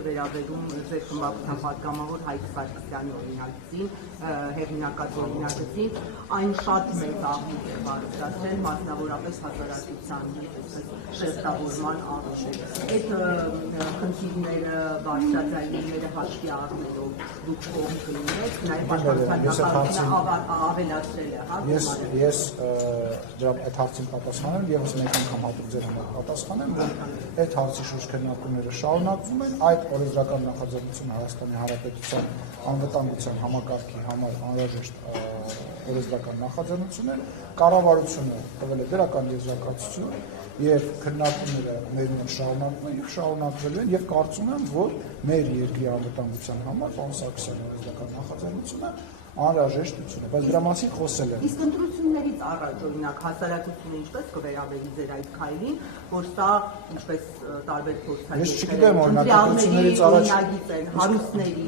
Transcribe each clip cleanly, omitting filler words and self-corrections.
Վերաբերում ձեր խմբակցության պատգամավոր Հայկ Սարգսյանի օրինակին, հեղինակած օրինակին, այն շատ մեծ աղմուկ է բարձրացրել, մասնավորապես հազարացության շերտավորման առումով։ Այդ խնդիրները բարձրացնելը հաշվի առնելով դուք կողմ կլինեք, նաև պաշտպանության նախարարությունը ավելացրել է, հա։ Ես դրա այդ հարցին պատասխանեմ, եւս մեկ անգամ հատուկ ձեր համար պատասխանեմ, որ այդ հարցի շուրջ քննարկումները շարունակվում են, այդ օրենսդրական նախաձեռնությունը Հայաստանի Հանրապետության անվտանգության համակարգի համար անհրաժեշտ օրենսդրական նախաձեռնություն է, կառավարությունը տվել է դրական եզրակացություն եւ քննարկումները մեր մոտ շարունակվում են եւ շարունակվելու են եւ կարծում եմ, որ մեր երկրի անվտանգության համար պարոն Սարգսյանի օրենսդրական նախաձեռնությունը անհրաժեշտություն է, բայց դրա մասին խոսել եմ։ Իսկ ընտրություններից առաջ, օրինակ, հասարակությունը ինչպես կվերաբերի ձեր այդ քայլին, որ սա ինչպես տարբեր փորձագետներ, ես չգիտեմ, օրինակ, ընտրություններից առաջ հարուստների,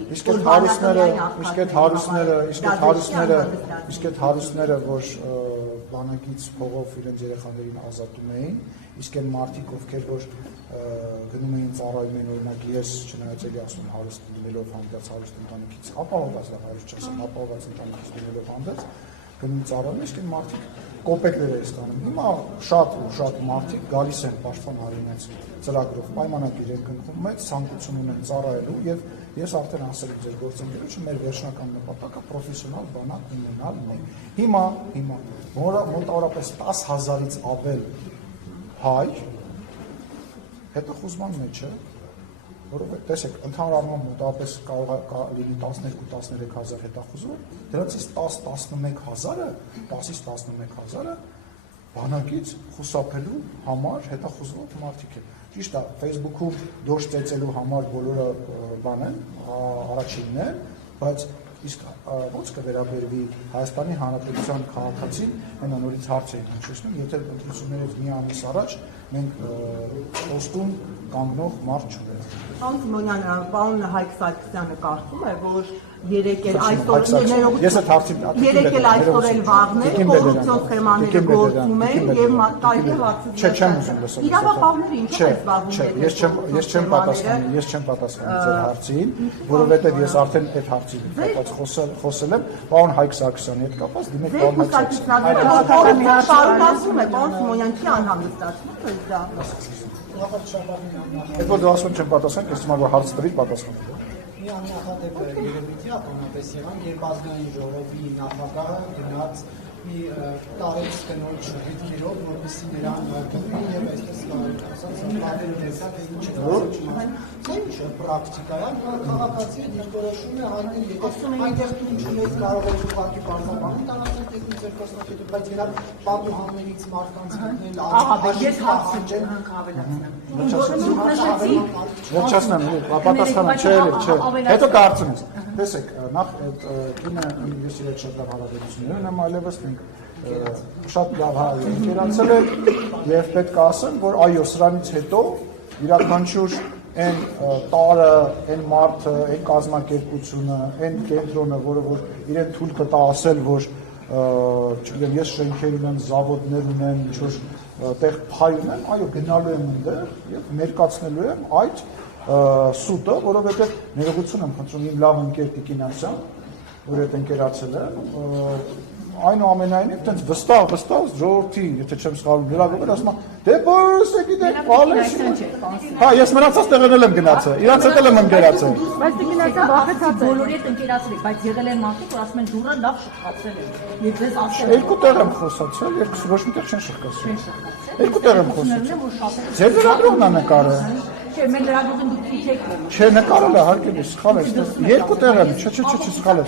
իսկ այդ հարուստները, որ բանակից փողով իրենց երեխաներին ազատում էին, իսկ այն մարդիկ, ովքեր որ գնում էին ծառայում են, օրինակ ես չնայած էլի ասում հարուստ լինելով հանդերձ հարուստ ընտանիքից, ապահովված հարուստ չասեմ, ապահովված ընտանիքից լինելով հանդերձ գնում ծառայում, իսկ այն մարդիկ կոպեկներ է ստանում։ Հիմա շատ մարդիկ գալիս են պաշտպան հայրենից ծրագրով, պայմանագիր են կնքում, մեծ ցանկություն ունեն ծառայելու եւ ես արդեն ասել եմ ձեր գործընկերոջը, մեր վերջնական նպատակը պրոֆեսիոնալ բանակ ունենալն է։ Հիմա մոտավորապես 10,000-ից ավել հայ հետախուզման մեջ է, որովհետև տեսեք, ընդհանուր առմամբ մոտավորապես կարող է լինի 12-13 հազար հետախուզվող, դրանցից 10-11 հազարը բանակից խուսափելու համար հետախուզվող մարդիկ են։ Ճիշտ է, Facebook-ում դուրս ծեծելու համար բոլորը բան են, առաջինն են, բայց իսկ ո՞նց կվերաբերվի Հայաստանի Հանրապետության քաղաքացին, այնա նորից հարց է հնչեցնում, եթե ընտրություններից մի ամիս առաջ մենք խոստում կանգնող մարդ չունենք։ Պարոն Սիմոնյան, պարոն Հայկ Սարգսյանը կարծում է, որ երեկ էլ այսօր էլ վաղներ կոռուպցիոն սխեմաները գործում են եւ տարբեր հարցեր։ Չեմ ուզում լսել։ Իրավապահները ինչու են զբաղվում։ Ես չեմ պատասխանի ձեր հարցին, որովհետեւ ես արդեն այդ հարցի կապված խոսել եմ, պարոն Հայկ Սարգսյանի հետ կապված, դիմեք պարոն Հայկ Սարգսյանը։ Շարունակվում է, պարոն Սիմոնյան, չի անհանգստացնում դա։ Այդ որ դու ասում չեմ պատասխան, ես հիմա որ հարց տվիր պատասխան։ Մի աննախադեպ երևույթի ականապես եղան, երբ ազգային ժողովի նախագահը գնաց մի տարեց կնոջ հետքերով, որպեսզի նրան գտնի եւ այսպես ասած բարերը դեսա թե ինչ է։ Սա ինչ է պրակտիկայա, քաղաքացի դիրքորոշում է հայտնել, եթե այնտեղ ինչ մեծ կարող է ուղղակի բարձրաբանում տանացել տեխնիկ զերկոսնակետը, բայց իրար պատուհաններից մարդկանց գտնել ես հարցին ավելացնեմ։ Վերջացնեմ, պատասխանը չէ, հետո կարծում ես։ Տեսեք, նախ այդ կինը ես իր հետ շատ լավ հարաբերություններ ունեմ, այլևս մենք շատ լավ ընկերացել ենք եւ պետք է ասեմ, որ այո, սրանից հետո յուրաքանչյուր այն տարը, այն մարդը, այն կազմակերպությունը, այն կենտրոնը, որը որ իրեն թույլ կտա ասել, որ չգիտեմ, ես շենքեր ունեմ, զավոդներ ունեմ, ինչ-որ տեղ փայ ունեմ, այո, գնալու եմ այնտեղ եւ մերկացնելու եմ այդ սուտը, որովհետև ներողություն եմ խնդրում իմ լավ ընկեր Տիկինասյան, որ այդ ընկերացել է, այնուամենայնիվ տենց վստահ ժողովրդի, եթե չեմ սխալվում, լրագրողը ասում է, դե բոլորս է գիտեք, հա, ես մնացած տեղն եմ գնացել, իրանց հետ եմ ընկերացել։ Բայց Տիկինասյան վախեցած բոլորի հետ ընկերացել եք, բայց եղել են մարդիկ, որ ասում են դուրը լավ շփացել են։ Եվ ձեզ ասել են։ Երկու տեղ եմ խոսացել, երկուսը ոչ մի տեղ չեն շփկացել։ Երկու տեղ եմ խոսացել։ Ձեր լրագրողն է նկարը։ Չէ, մեր լրագրողին դուք քիչ եք։ Չէ, նկարել է հարկելի, սխալ ես։ Երկու տեղ եմ, չէ, սխալ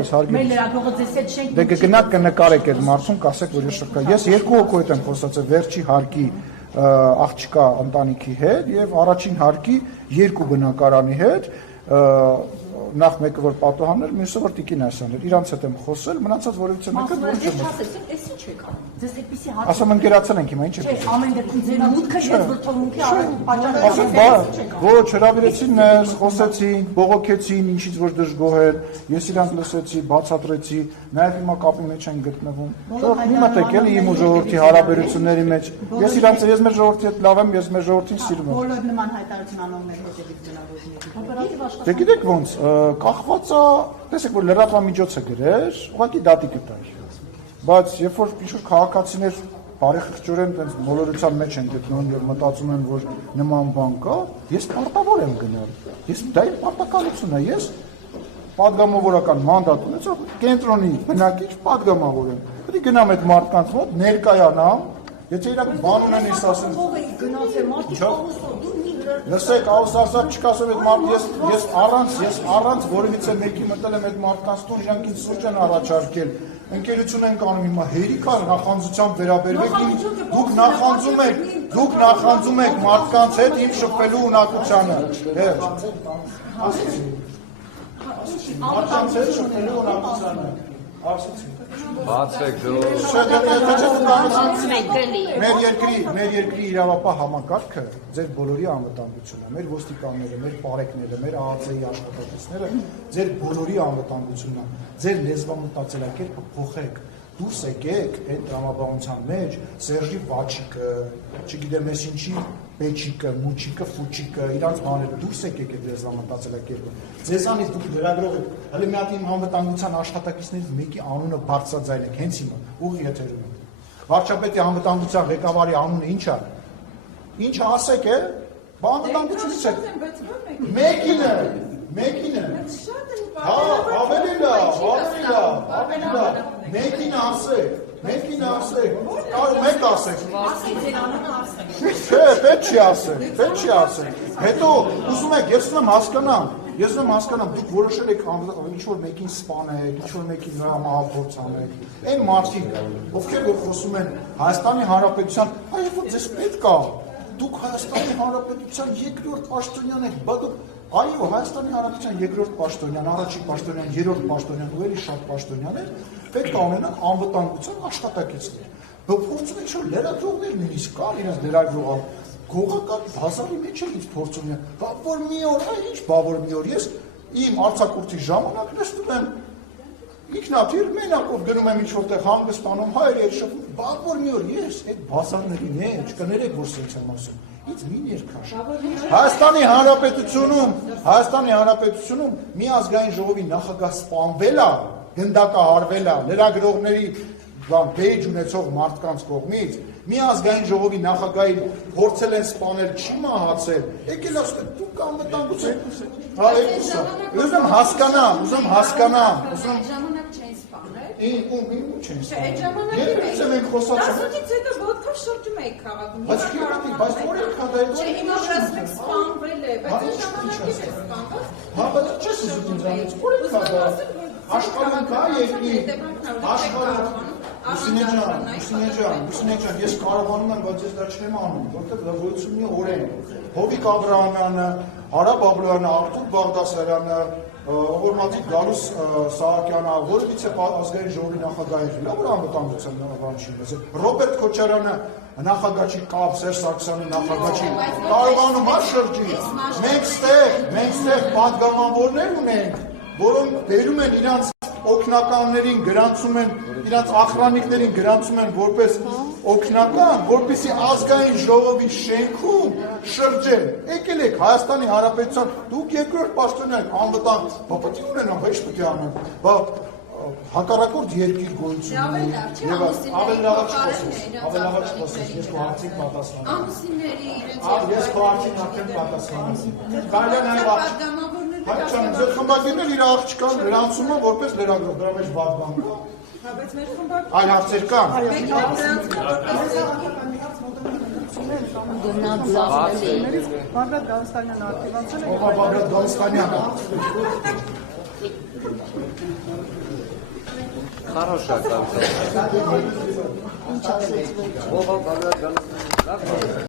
ես հարկելի։ Մեր լրագրողը ձեզ հետ չենք։ Դե կգնաք կնկարեք այդ մարդուն, կասեք, որ ես շփկա։ Ես երկու հոգու հետ եմ խոսացել վերջի հարկի աղջկա ընտանիքի հետ եւ առաջին հարկի երկու բնակարանի հետ, նախ մեկը որ պատահաներ, մյուսը որ Տիկին Ասյաններ, իրանց հետ եմ խոսել, մնացած որևիցե մեկը ոչ չեմ։ Ես ինչ եք անում։ Ձեզ այդպեսի հարց։ Ասում ընկերացել ենք հիմա ինչ եք։ Չէ, ամեն դեպքում ձեր մուտքը չէ վրթովմունքի պատճառը։ Ասում բա, ոչ, հրավիրեցին մեզ, խոսեցին, բողոքեցին, ինչից որ դժգոհ են, ես իրանք լսեցի, բացատրեցի, նաև հիմա կապի մեջ են գտնվում։ Ժողովուրդ մի մտեք էլի իմ ու ժողովրդի հարաբերությունների մեջ։ Ես մեր ժողովրդի հետ լավ եմ, ես մեր ժողովրդին սիրում եմ։ Բոլոր նման հայտարարություն անողներ հետևից գնահատողների։ Դե գիտեք ոնց, կախված է, տեսեք որ լրատվամիջոցը գրեր, ուղղակի դատի կտար։ Բայց երբ որ ինչ-որ քաղաքացիներ բարեխղճորեն տենց մոլորության մեջ են գտնվում եւ մտածում են, որ նման բան կա, ես պարտավոր եմ գնալ։ Ես դա իմ պարտականությունն է, ես падգամավորական մանդատ ունեցող կենտրոնի բնակիչ падգամավոր եմ։ Պետք է գնամ այդ մարդկանց մոտ, ներկայանամ, եթե իրանք բան ունեն ինձ ասեն։ Գնացել մարդիկ Լսեք, ausarsak չկասեմ այդ մարդ, ես առանց որևիցե մեկի մտել եմ այդ մարդկանց տուն, իրանք ինձ սուրճ են առաջարկել։ Ընկերություն են կանում հիմա հերիքա նախանձությամբ վերաբերվեք, դուք նախանձում եք մարդկանց հետ իմ շփվելու ունակությանը։ Մարդկանց հետ շփվելու ունակությանը։ Բացեք Մեր երկրի իրավապահ համակարգը ձեր բոլորի անվտանգությունն է, մեր ոստիկանները, մեր պարեկները, մեր ԱԱԾ-ի աշխատակիցները, ձեր բոլորի անվտանգությունն է, ձեր լեզվամտածելակերպը փոխեք, դուրս եկեք այդ տրամաբանության մեջ Սերժի Վաչիկը, չգիտեմ ես ինչի Պեչիկը, Մուչիկը, Ֆուչիկը, իրանց բաները դուրս եկեք այդ լեզվամտածելակերպը։ Ձեզանից դուք լրագրող եք, հələ մի հատ իմ անվտանգության աշխատակիցներից մեկի անունը բարձրաձայնեք, հենց հիմա, ուղի եթերում է։ Վարչապետի անվտանգության ղեկավարի անունը ի՞նչ է։ Ինչը ասեք է, անվտանգությունից է։ Մեկին է։ Հա, ավելի լավ։ Մեկին ասեք։ Մեկ ասեք։ Չէ, պետք չի ասեք։ Հետո ուզում եք, ես ուզում եմ հասկանամ, դուք որոշել եք ինչ-որ մեկին սպանել, ինչ-որ մեկին մահափորձ անել։ Այն մարդիկ, ովքեր որ խոսում են Հայաստանի Հանրապետության, այո, ձեզ պետք է, դուք Հայաստանի Հանրապետության երկրորդ պաշտոնյան եք, բա դուք այո, Հայաստանի Հանրապետության երկրորդ պաշտոնյան, առաջին պաշտոնյան, երրորդ պաշտոնյան, ու էլի շատ պաշտոնյաներ պետք է ունենան անվտանգության աշխատակիցներ։ Փորձում են ինչ-որ լրագրողներ նույնիսկ կան, իրենց լրագրող գողական բազարի մեջ էլ ինձ փորձում են, բավոր մի օր, ես իմ արձակուրդի ժամանակ նստում եմ ինքնաթիռ մենակով գնում եմ ինչ-որտեղ հանգստանում, հայերի հետ շփվում, բավոր մի օր ես այդ բազարների մեջ, կներեք որ սենց եմ ասում, ինձ մի ներքաշ։ Հայաստանի Հանրապետությունում մի ազգային ժողովի նախագահ սպանվել է, գնդակահարվել է, լրագրողների բեյջ ունեցող մարդկանց կողմից, մի ազգային ժողովի նախագահին փորձել են սպանել, չի մահացել, եկել ասում են, դուք անվտանգություն, ուզում հասկանամ, ժամանակ չեն սպանել։ Ինչ չեն սպանել։ Երբ մենք խոսացում Դասուտից հետո ոտքով շրջում եք քաղաքում։ Բայց որ եք հանդայել։ Չէ, հիմա ասեք սպանվել է, բայց այն ժամանակից է սպանված։ Հա, բայց չես ուզում ինձանից, որ եք հանդայել։ Աշխարհում կա երկրի, Ուսինեջան, ես կարողանում եմ, բայց ես դա չեմ անում, որտեղ դա գոյությունի օրենք։ Հովիկ Աբրահամյանը, Արա Բաբլոյանը, Արտուր Բաղդասարյանը, Օրմատիկ Գալուս Սահակյանը, որևիցե ազգային ժողովի նախագահ լավ որ անվտանգության բան չի մեզ։ Ռոբերտ Քոչարյանը նախագահ չի կապ, Սերժ Սարգսյանը նախագահ չի։ Կարողանում է շրջի։ Մենք ստեղ պատգամավորներ ունենք, որոնք բերում են իրանց օգնականներին գրանցում են, իրանց ախրանիկներին գրանցում են որպես օգնական, որպեսզի ազգային ժողովի շենքում շրջեն։ Եկել եք Հայաստանի Հանրապետության, դուք երկրորդ պաշտոնյան անվտանգ, պետք է ունենամ, ոչ պետք է անեմ, բա հակառակորդ երկիր գոյությունի ավելի լավ չխոսես, ես քո հարցին պատասխանում։ Ամուսինների իրենց Ես քո հարցին արդեն պատասխանում։ Կարելի է նաև Հայցան, ձեր խմբագիրներ իր աղջկան գրանցում են որպես լրագրող, դրա մեջ վատ բան կա։ բայց մեր խմբագիրները Այլ հարցեր կան։ Բագրատ Գալստանյան ակտիվացել է։ Ո՞վ է Բագրատ Գալստանյանը։ Хорошая карта. Ո՞վ է Բագրատ Գալստանյանը։